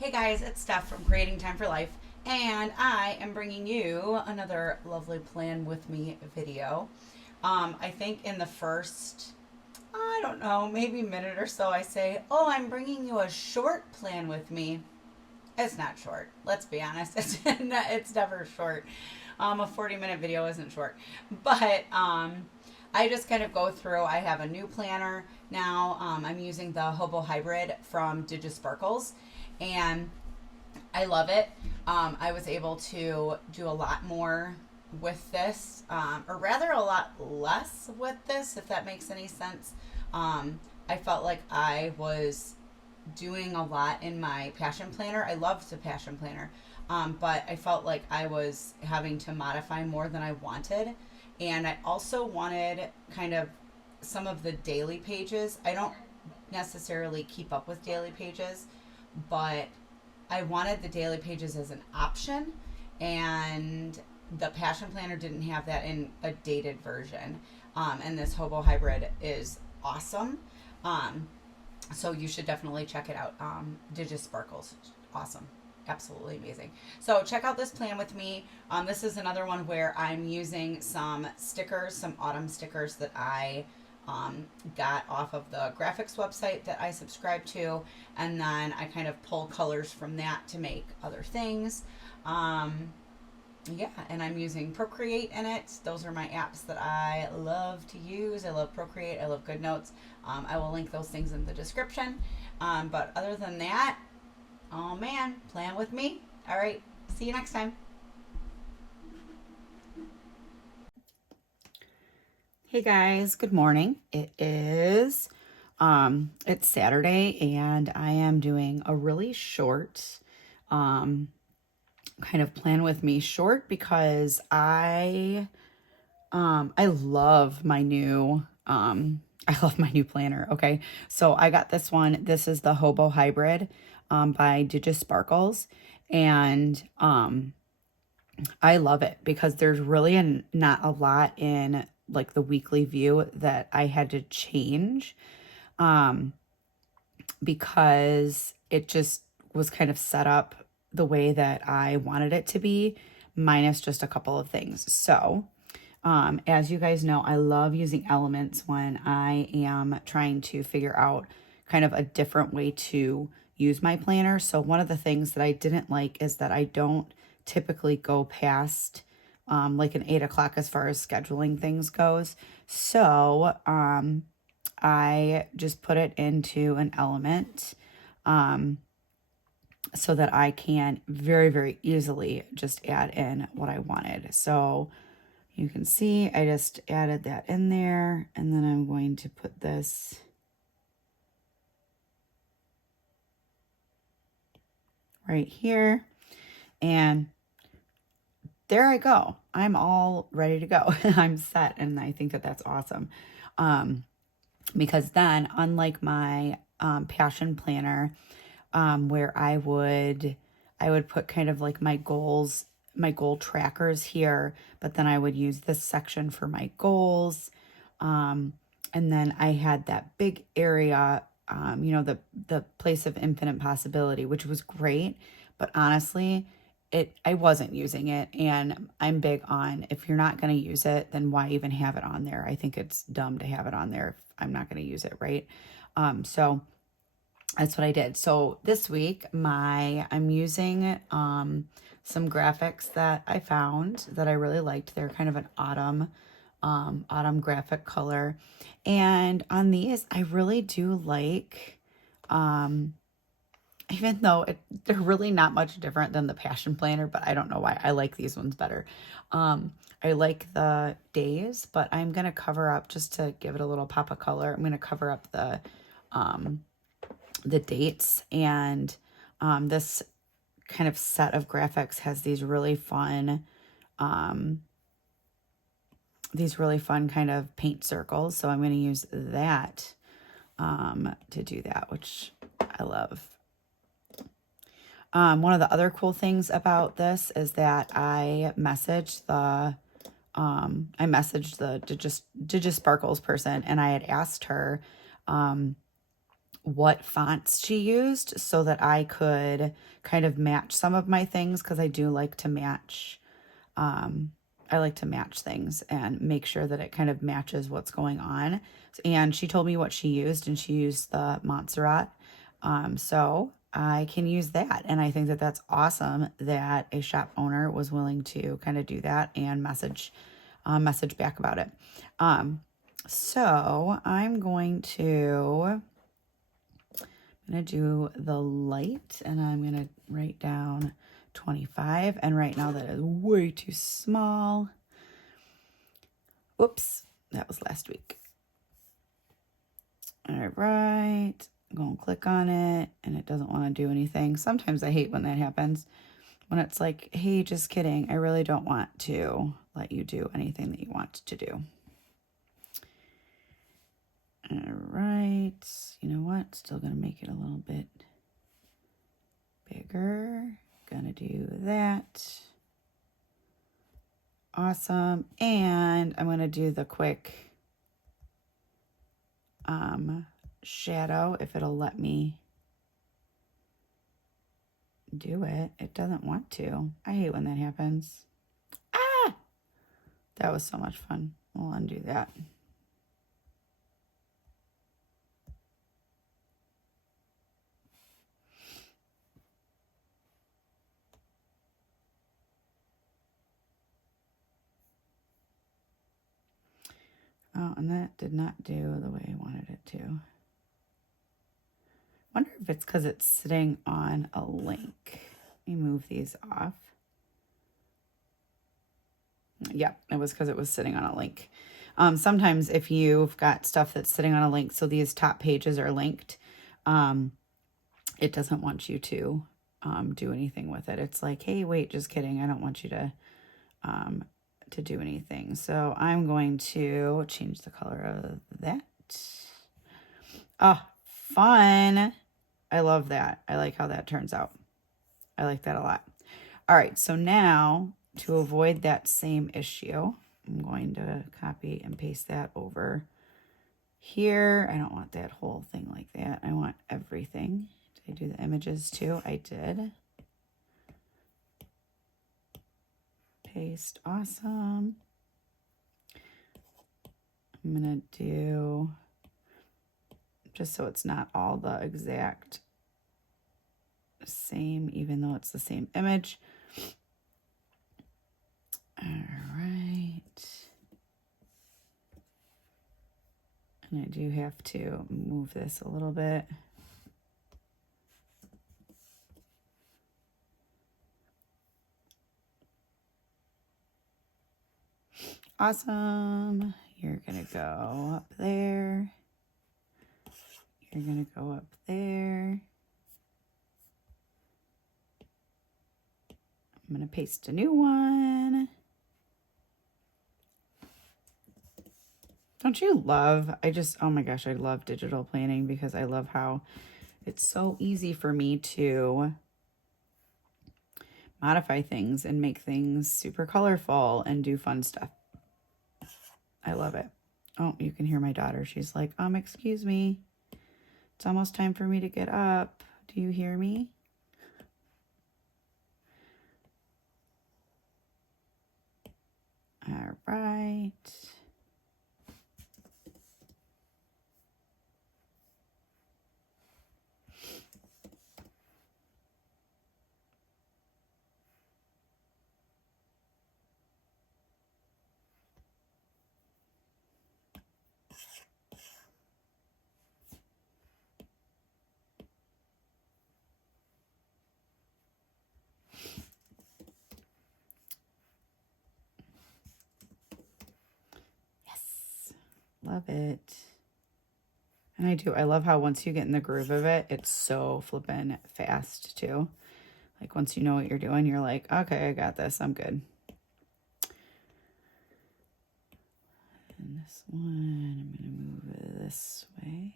Hey guys, it's Steph from Creating Time for Life, and I am bringing you another lovely Plan With Me video. I think in the first, I don't know, maybe minute or so, I say, "Oh, I'm bringing you a short Plan With Me." It's not short. Let's be honest. It's never short. A 40-minute video isn't short. But I just kind of go through. I have a new planner now. I'm using the Hobo Hybrid from DigiSparkles. And I love it. I was able to do a lot more with this, or rather, a lot less with this, if that makes any sense. I felt like I was doing a lot in my passion planner. I loved the passion planner, but I felt like I was having to modify more than I wanted. And I also wanted kind of some of the daily pages. I don't necessarily keep up with daily pages, but I wanted the daily pages as an option, and the Passion Planner didn't have that in a dated version. And this Hobo Hybrid is awesome. Um, so you should definitely check it out. DigiSparkles, awesome, absolutely amazing. So check out this plan with me. This is another one where I'm using some stickers, some autumn stickers that I got off of the graphics website that I subscribe to, and then I kind of pull colors from that to make other things. Yeah, and I'm using Procreate in it. Those are my apps that I love to use. I love Procreate. I love GoodNotes. I will link those things in the description. But other than that, oh man, plan with me. All right, see you next time. Hey guys, good morning. It's Saturday, and I am doing a really short um kind of plan with me short because I love my new I love my new planner. Okay. So I got this one. This is the Hobo Hybrid by DigiSparkles, and I love it because there's really not a lot in like the weekly view that I had to change, um, because it just was kind of set up the way that I wanted it to be, minus just a couple of things. So, as you guys know, I love using elements when I am trying to figure out kind of a different way to use my planner. So one of the things that I didn't like is that I don't typically go past like an 8 o'clock as far as scheduling things goes. So I just put it into an element, um, so that I can very, very easily just add in what I wanted. So you can see I just added that in there, and then I'm going to put this right here, and there I go. I'm all ready to go. I'm set, and I think that that's awesome. Because then, unlike my passion planner, where I would put kind of like my goals, my goal trackers here, but then I would use this section for my goals. And then I had that big area, the place of infinite possibility, which was great, but honestly, I wasn't using it, and I'm big on, if you're not going to use it, then why even have it on there? I think it's dumb to have it on there if I'm not going to use it, right? So that's what I did. So this week, I'm using some graphics that I found that I really liked. They're kind of an autumn graphic color, and on these, I really do like, even though they're really not much different than the Passion Planner, but I don't know why I like these ones better. I like the days, but I'm gonna cover up, just to give it a little pop of color, I'm gonna cover up the dates, and this kind of set of graphics has these really fun kind of paint circles, so I'm going to use that to do that, which I love. One of the other cool things about this is that I messaged the DigiSparkles person, and I had asked her what fonts she used so that I could kind of match some of my things, because I do like to match. I like to match things and make sure that it kind of matches what's going on. And she told me what she used, and she used the Montserrat. So I can use that. And I think that that's awesome that a shop owner was willing to kind of do that and message back about it. So I'm gonna do the light, and I'm gonna write down 25, and right now that is way too small. Whoops, that was last week. All right, I'm gonna click on it, and it doesn't want to do anything. Sometimes I hate when that happens, when it's like, hey, just kidding, I really don't want to let you do anything that you want to do. All right, you know what? Still gonna make it a little bit bigger. Gonna do that. Awesome. And I'm gonna do the quick shadow, if it'll let me do it. It doesn't want to. I hate when that happens. Ah! That was so much fun. We'll undo that. Oh, and that did not do the way I wanted it to. Wonder if it's because it's sitting on a link. Let me move these off. Yeah, it was because it was sitting on a link. Sometimes if you've got stuff that's sitting on a link, so these top pages are linked, it doesn't want you to do anything with it. It's like, hey, wait, just kidding. I don't want you to do anything. So I'm going to change the color of that. Oh, fun. I love that. I like how that turns out. I like that a lot. All right, so now to avoid that same issue, I'm going to copy and paste that over here. I don't want that whole thing like that. I want everything. Did I do the images too? I did. Paste. Awesome. I'm going to do, just so it's not all the exact same, even though it's the same image. All right. And I do have to move this a little bit. Awesome. You're going to go up there. You're going to go up there. I'm going to paste a new one. Don't you love, oh my gosh, I love digital planning because I love how it's so easy for me to modify things and make things super colorful and do fun stuff. I love it. Oh, you can hear my daughter. She's like, excuse me. It's almost time for me to get up. Do you hear me? All right. Love it. And I love how once you get in the groove of it, it's so flippin' fast too. Like once you know what you're doing, you're like, okay, I got this, I'm good. And this one, I'm gonna move it this way.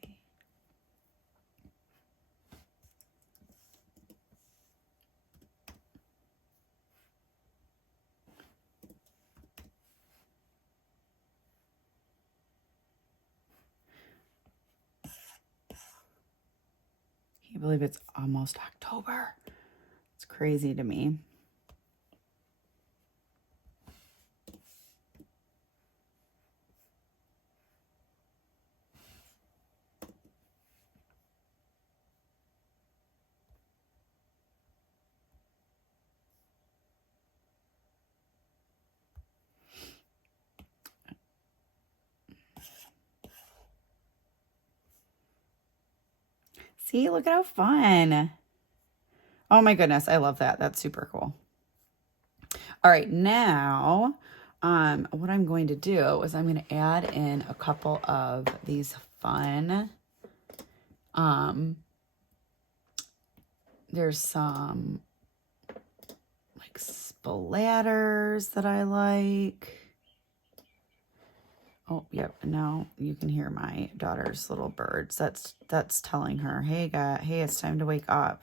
Can't believe it's almost October. It's crazy to me. See, look at how fun. Oh my goodness, I love that. That's super cool. All right, now what I'm going to do is I'm going to add in a couple of these fun, there's some like splatters that I like. Oh, yep. Now you can hear my daughter's little birds. That's telling her, hey, hey, it's time to wake up.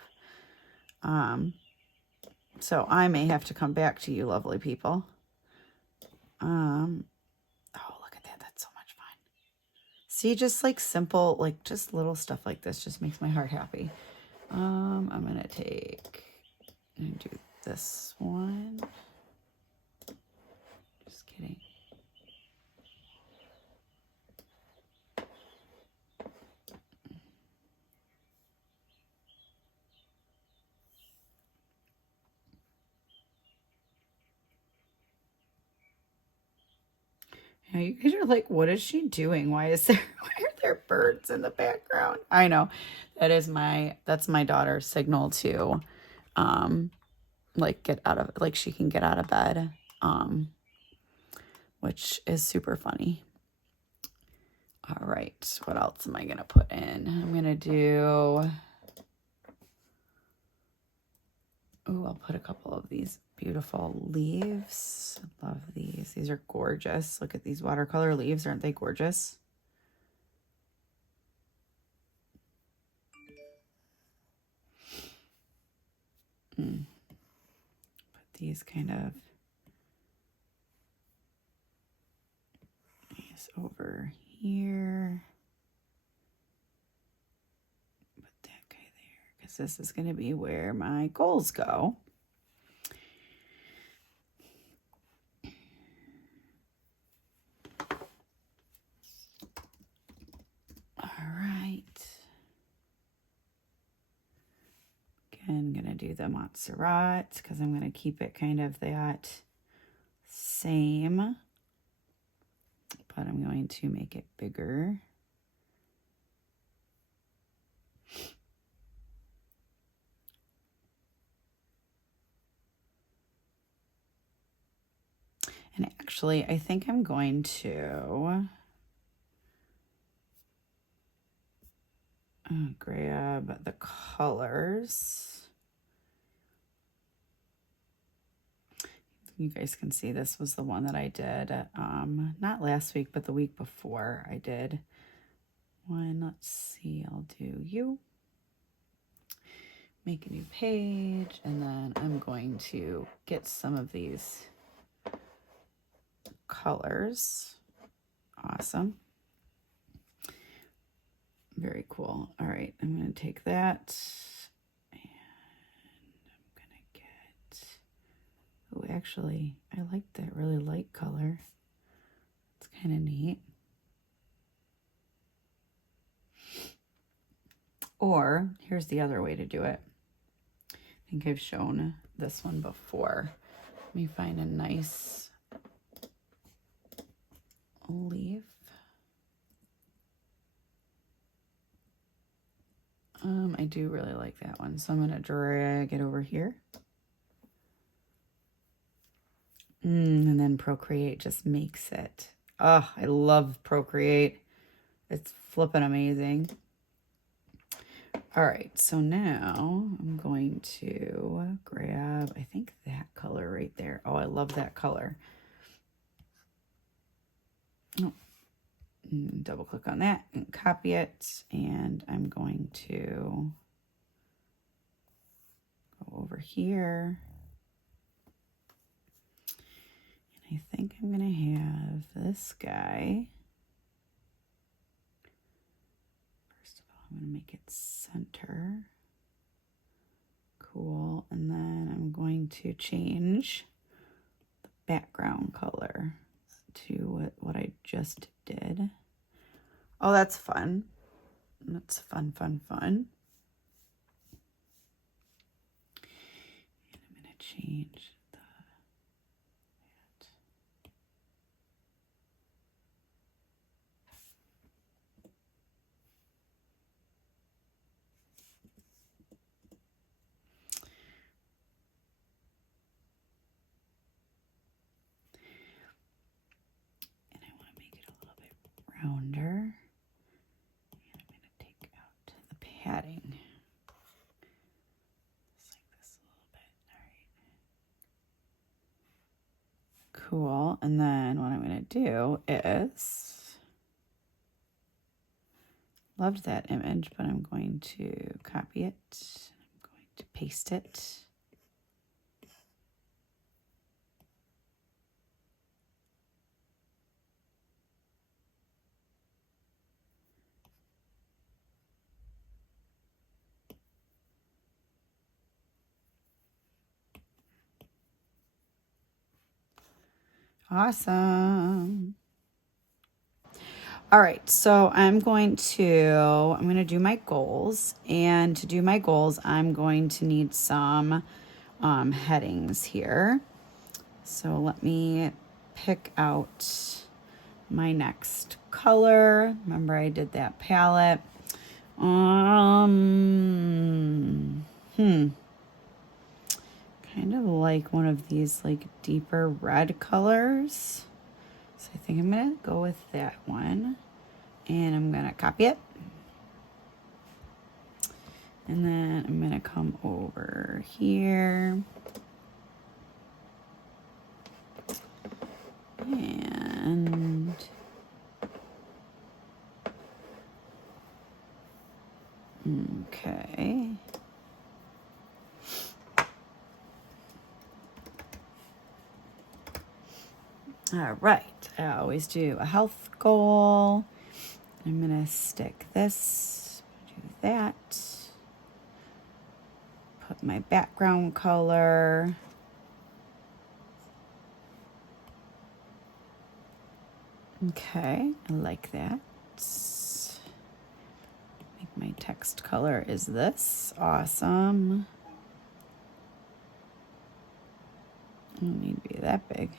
So I may have to come back to you, lovely people. Oh, look at that. That's so much fun. See, just like simple, like just little stuff like this just makes my heart happy. I'm going to take and do this one. Just kidding. Now you guys are like, what is she doing? Why are there birds in the background? I know. That's my daughter's signal to like get out of, like she can get out of bed. Which is super funny. All right, what else am I gonna put in? I'm gonna do, oh, I'll put a couple of these beautiful leaves. I love these. These are gorgeous. Look at these watercolor leaves. Aren't they gorgeous? Put these kind of over here. Put that guy there because this is going to be where my goals go. All right. Again, I'm going to do the Montserrat because I'm going to keep it kind of that same, but I'm going to make it bigger. And actually, I think I'm going to grab the colors. You guys can see this was the one that I did, not last week, but the week before I did one. Let's see, I'll do you. Make a new page, and then I'm going to get some of these colors. Awesome. Very cool. All right, I'm going to take that, and I'm going to get, oh, actually, I like that really light color. It's kind of neat. Or, here's the other way to do it. I think I've shown this one before. Let me find a nice leaf. I do really like that one, so I'm going to drag it over here. And then Procreate just makes it. Oh, I love Procreate. It's flippin' amazing. All right, so now I'm going to grab, I think that color right there. Oh, I love that color. Oh, double click on that and copy it, and I'm going to go over here, and I think I'm gonna have this guy. First of all, I'm gonna make it center. Cool. And then I'm going to change the background color to what I just did. Oh, that's fun. That's fun, fun, fun. And I'm going to change the and I want to make it a little bit rounder. And I'm going to take out the padding. Just like this a little bit. All right. Cool. And then what I'm going to do is, loved that image, but I'm going to copy it. I'm going to paste it. Awesome. All right, so I'm going to do my goals, and to do my goals, I'm going to need some headings here. So let me pick out my next color. Remember, I did that palette. Kind of like one of these like deeper red colors. So I think I'm gonna go with that one, and I'm gonna copy it. And then I'm gonna come over here and okay. All right, I always do a health goal. I'm gonna stick this, do that. Put my background color. Okay, I like that. Make my text color is this. Awesome. I don't need to be that big.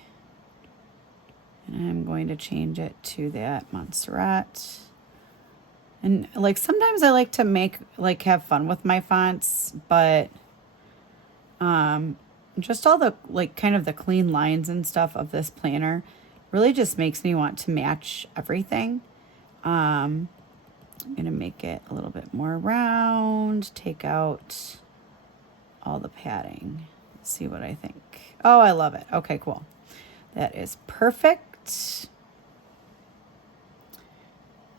And I'm going to change it to that Montserrat. And like sometimes I like to have fun with my fonts, but just all the like kind of the clean lines and stuff of this planner really just makes me want to match everything. I'm gonna make it a little bit more round, take out all the padding. Let's see what I think. Oh, I love it. Okay, cool. That is perfect.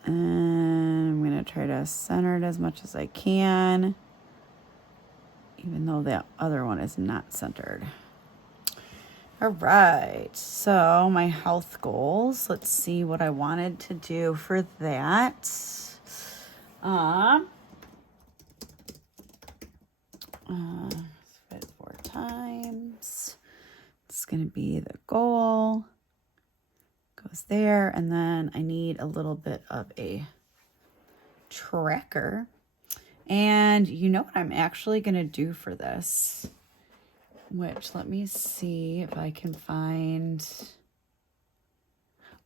And I'm going to try to center it as much as I can, even though that other one is not centered. All right, so my health goals. Let's see what I wanted to do for that. Fit 4 times. It's going to be the goal. Goes there, and then I need a little bit of a tracker. And you know what I'm actually going to do for this? Which, let me see if I can find...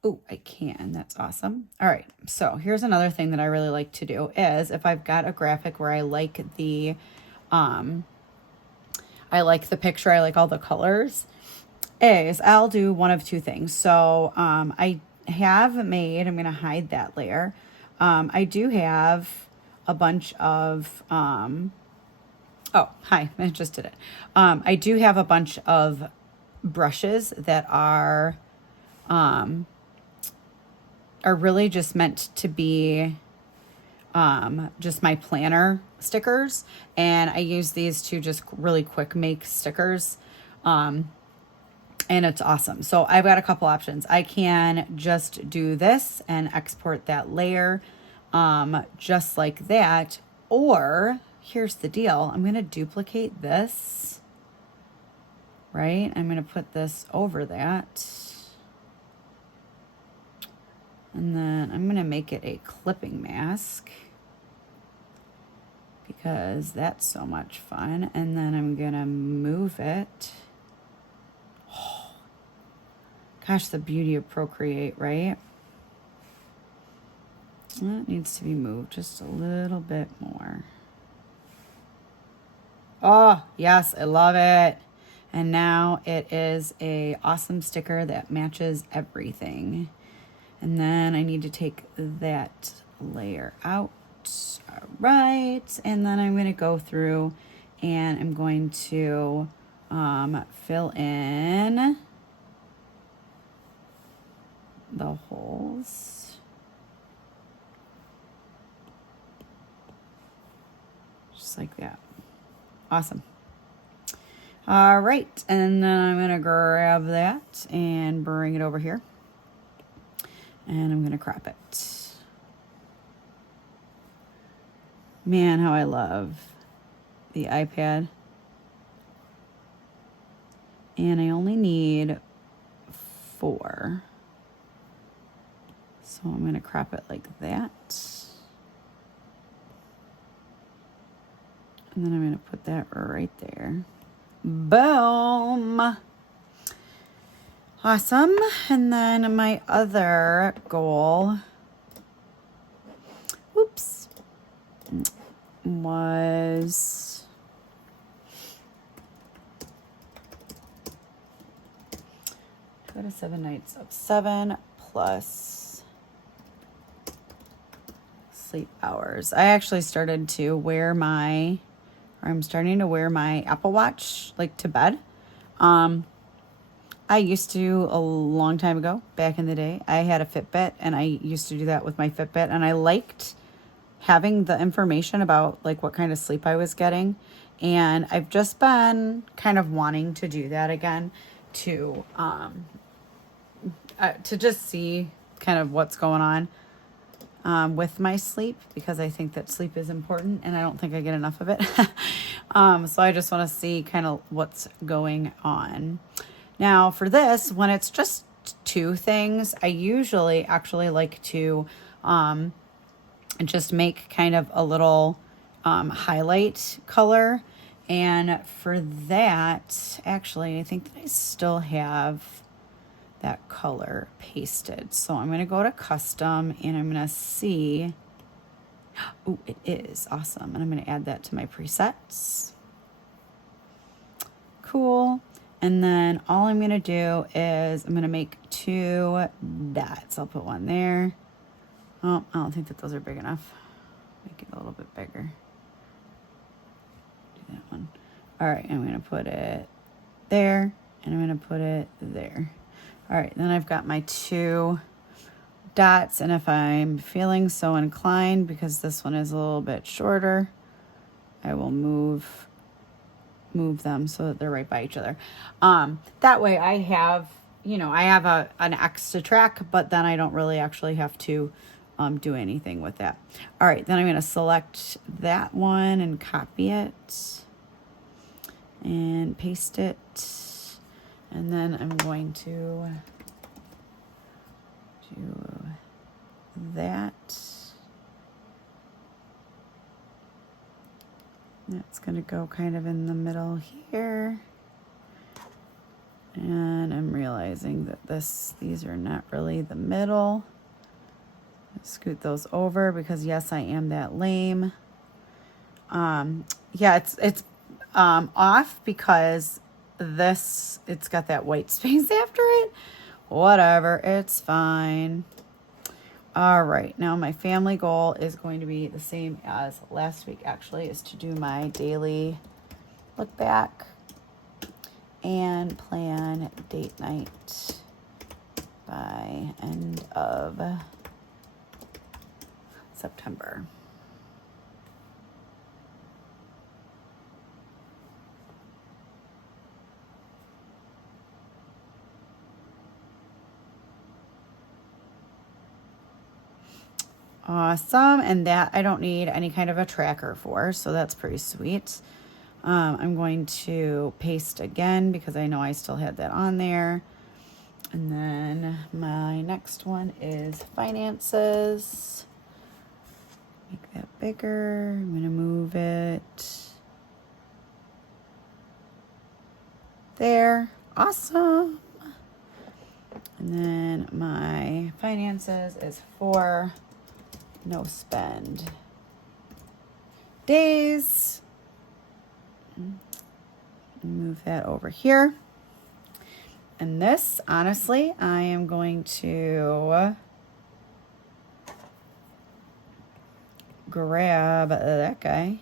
Oh, I can. That's awesome. All right, so here's another thing that I really like to do is if I've got a graphic where I like the picture, I like all the colors, is I'll do one of two things. So I have made, I'm going to hide that layer. I do have a bunch of, oh, hi, I just did it. I do have a bunch of brushes that are really just meant to be just my planner stickers. And I use these to just really quick make stickers. And it's awesome. So I've got a couple options. I can just do this and export that layer just like that. Or here's the deal. I'm going to duplicate this, right? I'm going to put this over that. And then I'm going to make it a clipping mask because that's so much fun. And then I'm going to move it. Oh, gosh, the beauty of Procreate, right? It needs to be moved just a little bit more. Oh, yes, I love it. And now it is a awesome sticker that matches everything. And then I need to take that layer out. All right. And then I'm going to go through and I'm going to fill in the holes. Just like that. Awesome. All right. And then I'm going to grab that and bring it over here. And I'm going to crop it. Man, how I love the iPad. And I only need 4. So I'm going to crop it like that. And then I'm going to put that right there. Boom. Awesome. And then my other goal, was go to 7 nights of 7 plus sleep hours. I actually started to wear my, or I'm starting to wear my Apple Watch like to bed. I used to a long time ago, back in the day. I had a Fitbit and I used to do that with my Fitbit, and I liked having the information about like what kind of sleep I was getting. And I've just been kind of wanting to do that again to just see kind of what's going on with my sleep, because I think that sleep is important and I don't think I get enough of it. So I just want to see kind of what's going on. Now for this, when it's just 2 things, I usually actually like to just make kind of a little highlight color. And for that, actually, I think that I still have that color pasted. So I'm going to go to custom and I'm going to see. Oh, it is awesome. And I'm going to add that to my presets. Cool. And then all I'm going to do is I'm going to make 2 dots. I'll put one there. Oh, I don't think that those are big enough. Make it a little bit bigger. Do that one. All right, I'm going to put it there, and I'm going to put it there. All right, then I've got my 2 dots, and if I'm feeling so inclined, because this one is a little bit shorter, I will move them so that they're right by each other. That way I have, I have an X to track, but then I don't really actually have to do anything with that. All right, then I'm going to select that one and copy it and paste it. And then I'm going to do that. That's going to go kind of in the middle here. And I'm realizing that these are not really the middle. Scoot those over because yes, I am that lame. Yeah, it's off because it's got that white space after it. Whatever, it's fine. All right, now my family goal is going to be the same as last week, actually, is to do my daily look back and plan date night by end of September. Awesome. And that I don't need any kind of a tracker for, so that's pretty sweet. I'm going to paste again because I know I still had that on there. And then my next one is finances. Make that bigger. I'm going to move it there. Awesome. And then my finances is for no spend days. Move that over here. And this, honestly, I am going to grab that guy.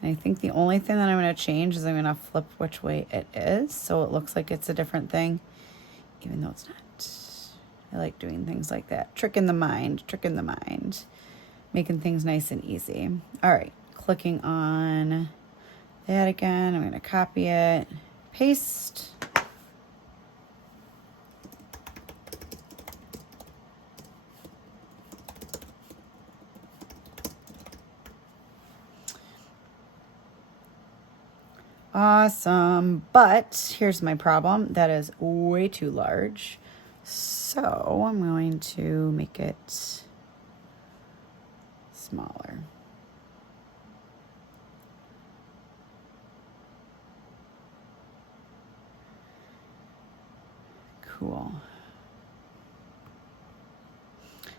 And I think the only thing that I'm going to change is I'm going to flip which way it is, so it looks like it's a different thing, even though it's not. I like doing things like that. Trick in the mind, making things nice and easy. All right, clicking on that again. I'm going to copy it, paste. Awesome, but here's my problem. That is way too large. So I'm going to make it smaller. Cool.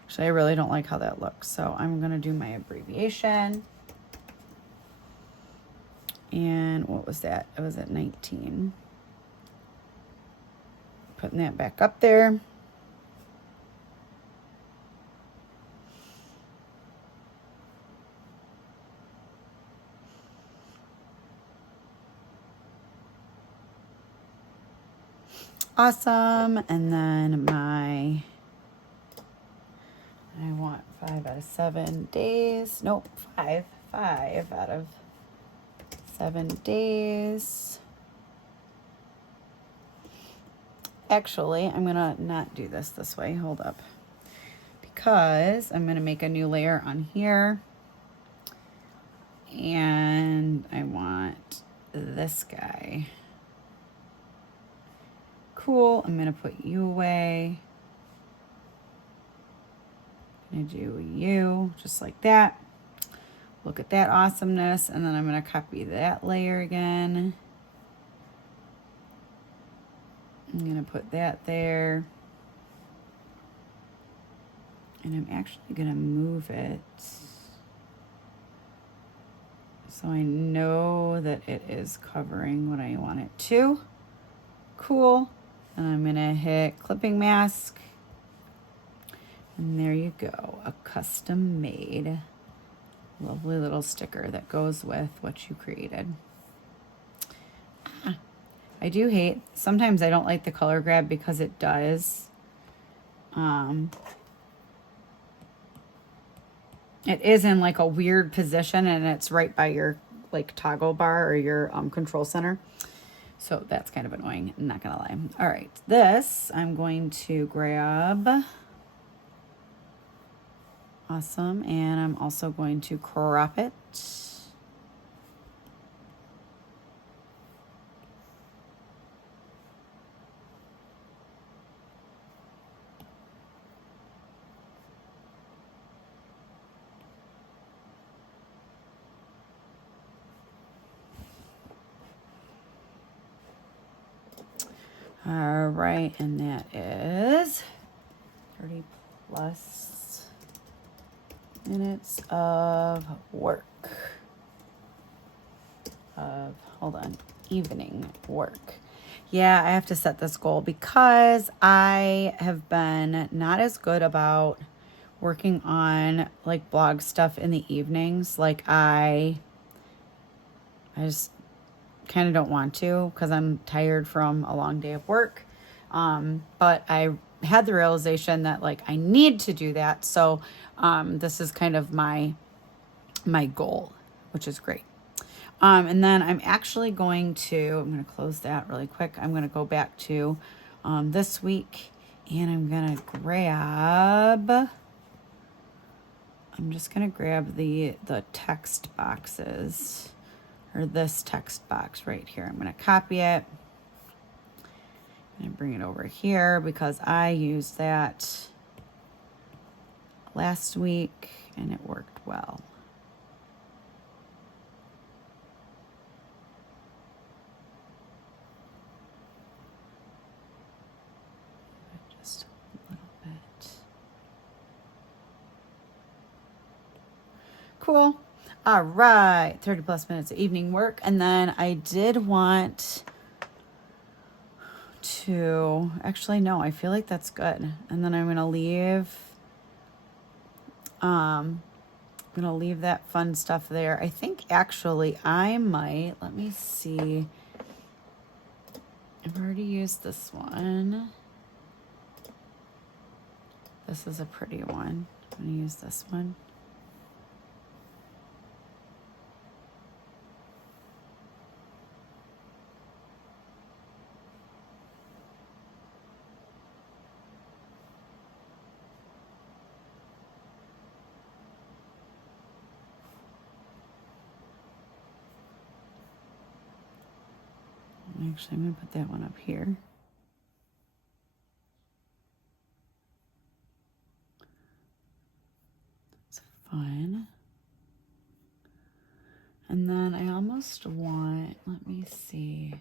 Actually, I really don't like how that looks, so I'm going to do my abbreviation. And what was that? It was at 19. Putting that back up there. Awesome. And then I want 5 out of 7 days. Nope, 5 out of 7 days. Actually, I'm gonna not do this way. Hold up. Because I'm gonna make a new layer on here. And I want this guy. Cool. I'm gonna put you away. I'm gonna do you just like that. Look at that awesomeness. And then I'm going to copy that layer again. I'm going to put that there. And I'm actually going to move it so I know that it is covering what I want it to. Cool. And I'm going to hit clipping mask. And there you go. A custom made lovely little sticker that goes with what you created. I do hate, sometimes I don't like the color grab because it does. It is in like a weird position and it's right by your like toggle bar or your control center. So that's kind of annoying, I'm not gonna lie. All right, this I'm going to grab. Awesome, and I'm also going to crop it. All right, and that is 30 plus minutes of work. Hold on, evening work. Yeah, I have to set this goal because I have been not as good about working on like blog stuff in the evenings. Like I just kind of don't want to because I'm tired from a long day of work. But I had the realization that like I need to do that. So this is kind of my goal, which is great. And then I'm actually I'm going to close that really quick. I'm going to go back to this week and I'm going to grab I'm just gonna grab the text boxes, or this text box right here. I'm gonna copy it and bring it over here because I used that last week and it worked well. Just a little bit. Cool. All right, 30 plus minutes of evening work. And then I did want to, actually, no, I feel like that's good. And then I'm gonna leave, that fun stuff there. I think actually I might, let me see. I've already used this one. This is a pretty one. I'm gonna use this one. Actually, I'm gonna put that one up here. It's fun. And then I almost want, let me see.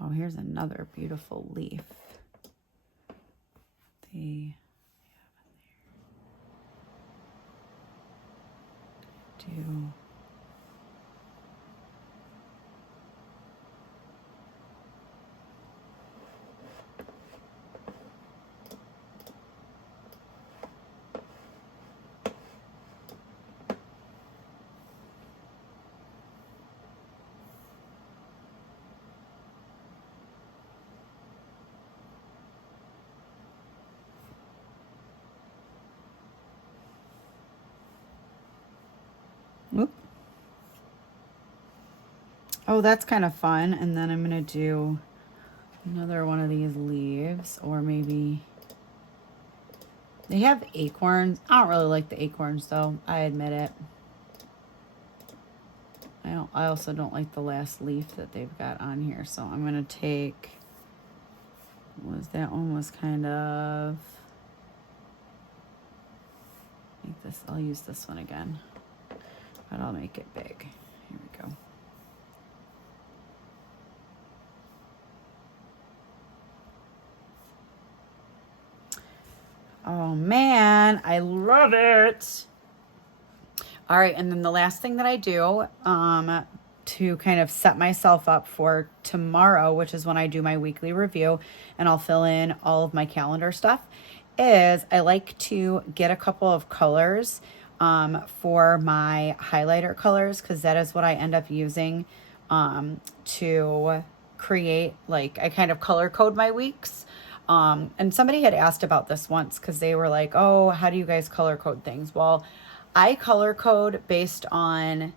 Oh, here's another beautiful leaf. Do Whoop. Oh, that's kind of fun. And then I'm gonna do another one of these leaves, or maybe they have acorns. I don't really like the acorns though, I admit it. I also don't like the last leaf that they've got on here, so I'm gonna take, that one was kind of, I think this, I'll use this one again, but I'll make it big. Here we go. Oh man, I love it. All right, and then the last thing that I do to kind of set myself up for tomorrow, which is when I do my weekly review and I'll fill in all of my calendar stuff, is I like to get a couple of colors for my highlighter colors, because that is what I end up using to create, like, I kind of color code my weeks. And somebody had asked about this once because they were like, oh, how do you guys color code things? Well, I color code based on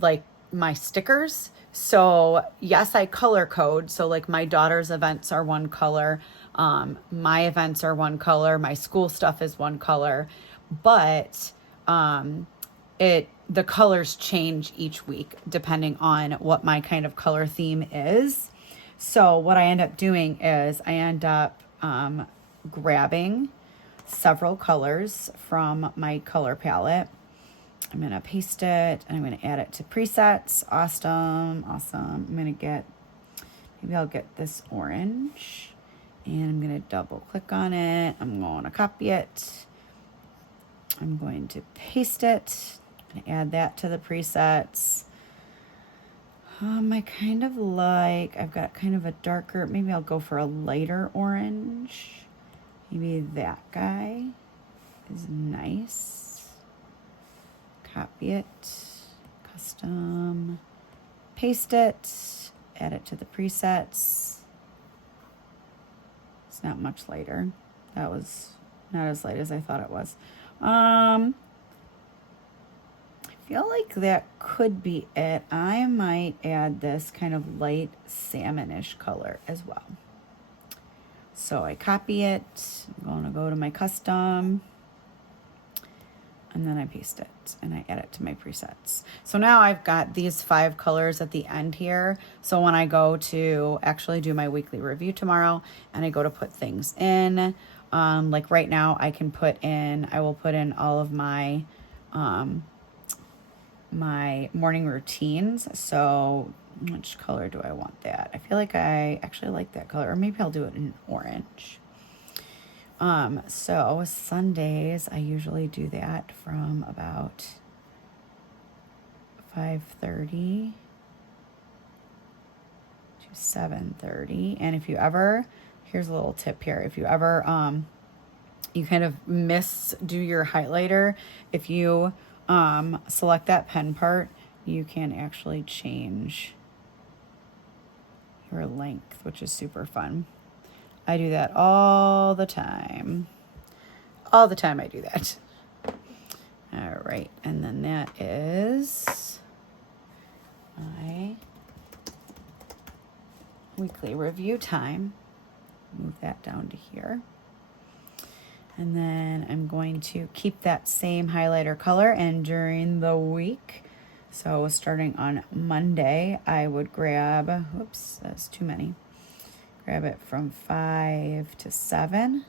like my stickers. So yes, I color code. So like my daughter's events are one color. My events are one color. My school stuff is one color, but the colors change each week depending on what my kind of color theme is. So what I end up doing is I end up grabbing several colors from my color palette. I'm going to paste it and I'm going to add it to presets. Awesome. I'm going to maybe I'll get this orange and I'm going to double click on it. I'm going to copy it. I'm going to paste it and add that to the presets. I kind of like, I've got kind of a darker, maybe I'll go for a lighter orange. Maybe that guy is nice. Copy it, custom, paste it, add it to the presets. It's not much lighter. That was not as light as I thought it was. I feel like that could be it. I might add this kind of light salmonish color as well. So I copy it. I'm going to go to my custom. and then I paste it and I add it to my presets. So now I've got these 5 colors at the end here. So when I go to actually do my weekly review tomorrow and I go to put things in, like right now I will put in all of my, my morning routines. So which color do I want that? I feel like I actually like that color, or maybe I'll do it in orange. So Sundays, I usually do that from about 5:30 to 7:30. And if you ever, here's a little tip here. If you ever, you kind of do your highlighter, if you, select that pen part, you can actually change your length, which is super fun. I do that all the time. All the time I do that. All right, and then that is my weekly review time. Move that down to here. And then I'm going to keep that same highlighter color, and during the week, so starting on Monday, I would grab, whoops, that's too many. Grab it from 5 to 7.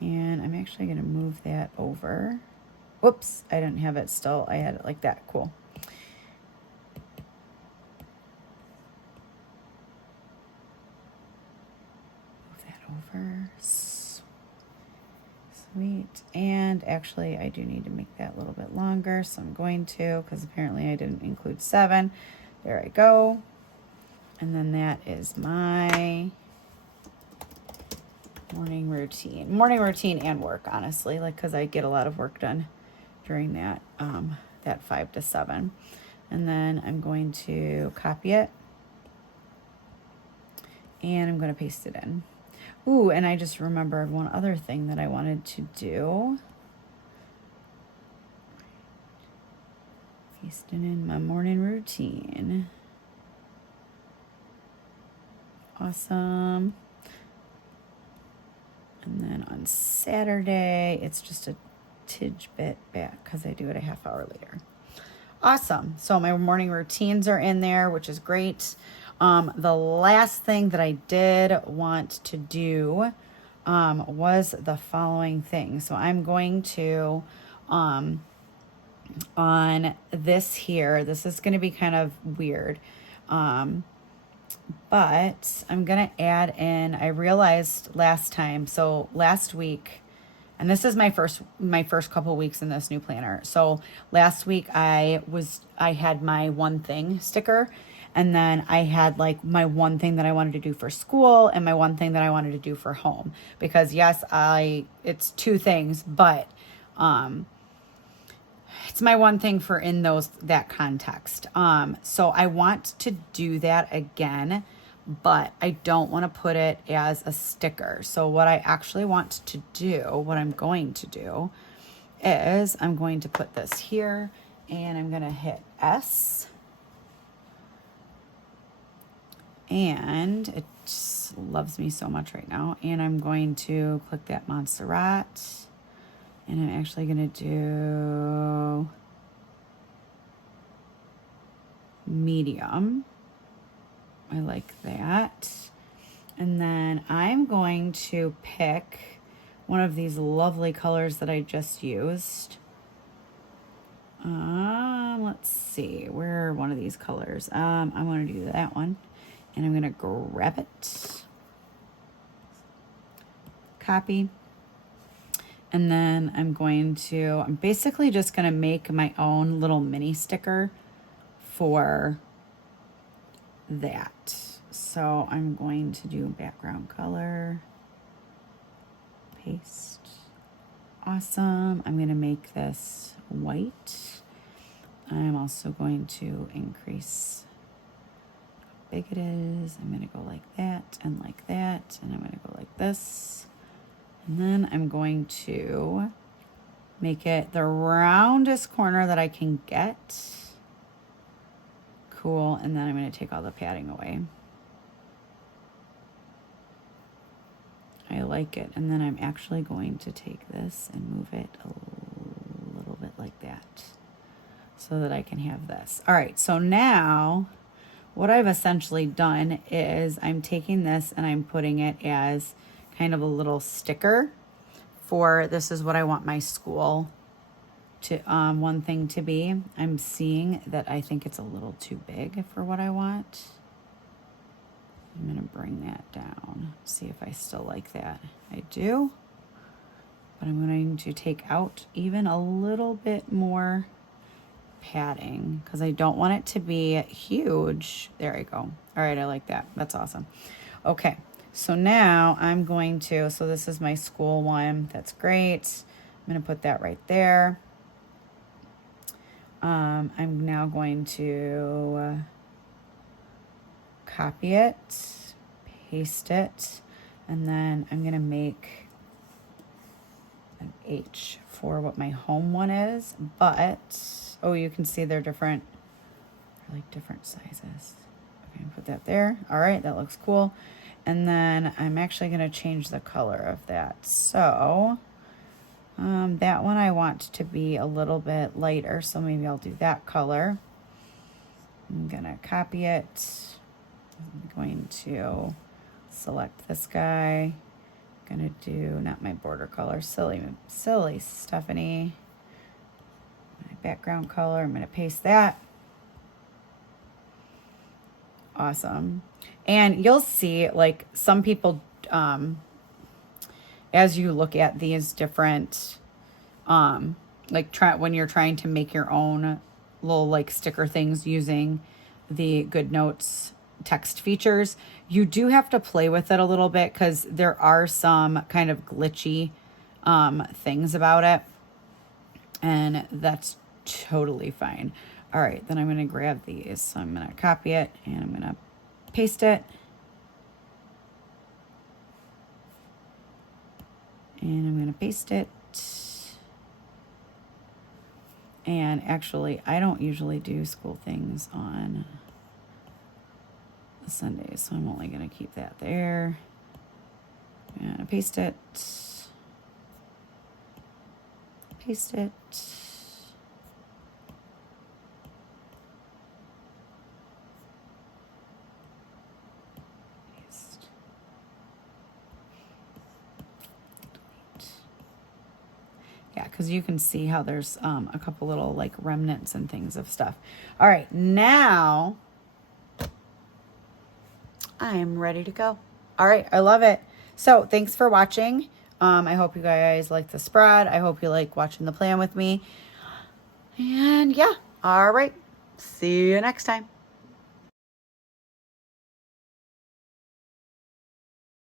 And I'm actually going to move that over. Whoops, I didn't have it still. I had it like that. Cool. Move that over. Sweet. And actually, I do need to make that a little bit longer, so I'm going to, because apparently I didn't include 7. There I go. And then that is my morning routine and work, honestly, like, because I get a lot of work done during that that 5 to 7. And then I'm going to copy it and I'm going to paste it in. Ooh, and I just remembered one other thing that I wanted to do. Pasting in my morning routine. Awesome. And then on Saturday, it's just a tidbit back because I do it a half hour later. Awesome. So my morning routines are in there, which is great. The last thing that I did want to do was the following thing. So I'm going to, on this here, this is going to be kind of weird. But I'm going to add in, I realized last week, and this is my first couple weeks in this new planner. So last week I had my one thing sticker, and then I had like my one thing that I wanted to do for school and my one thing that I wanted to do for home, because yes, it's 2 things, but, it's my one thing for in that context. So I want to do that again, but I don't want to put it as a sticker. So what I actually want to do, what I'm going to do is I'm going to put this here and I'm going to hit S. And it just loves me so much right now. And I'm going to click that Montserrat. And I'm actually going to do medium. I like that. And then I'm going to pick one of these lovely colors that I just used. Let's see, where are one of these colors? I'm going to do that one. And I'm going to grab it. Copy. And then I'm basically just going to make my own little mini sticker for that. So I'm going to do background color, paste. Awesome. I'm going to make this white. I'm also going to increase how big it is. I'm going to go like that, and I'm going to go like this. And then I'm going to make it the roundest corner that I can get. Cool. And then I'm going to take all the padding away. I like it. And then I'm actually going to take this and move it a little bit like that so that I can have this. All right, so now what I've essentially done is I'm taking this and I'm putting it as kind of a little sticker for, this is what I want my school to, one thing to be. I'm seeing that I think it's a little too big for what I want. I'm gonna bring that down, see if I still like that. I do, but I'm going to take out even a little bit more padding because I don't want it to be huge. There I go. All right, I like that. That's awesome. Okay, so now I'm going to, so this is my school one. That's great. I'm going to put that right there. I'm now going to copy it, paste it, and then I'm going to make an H for what my home one is, but oh, you can see they're different. They're like different sizes. Okay, put that there. All right, that looks cool. And then I'm actually going to change the color of that. So that one I want to be a little bit lighter, so maybe I'll do that color. I'm going to copy it. I'm going to select this guy. I'm going to do, not my border color, silly Stephanie. My background color, I'm going to paste that. Awesome. And you'll see, like, some people, as you look at these different, like when you're trying to make your own little like sticker things using the GoodNotes text features, you do have to play with it a little bit because there are some kind of glitchy things about it, and that's totally fine. All right, then I'm going to grab these. So I'm going to copy it and I'm going to paste it. And I'm going to paste it. And actually, I don't usually do school things on Sunday, so I'm only going to keep that there. I'm going to paste it. Paste it. Paste. Delete. Yeah, because you can see how there's a couple little like remnants and things of stuff. All right, now I'm ready to go. All right, I love it. So thanks for watching. I hope you guys like the spread. I hope you like watching the plan with me. And yeah, all right. See you next time.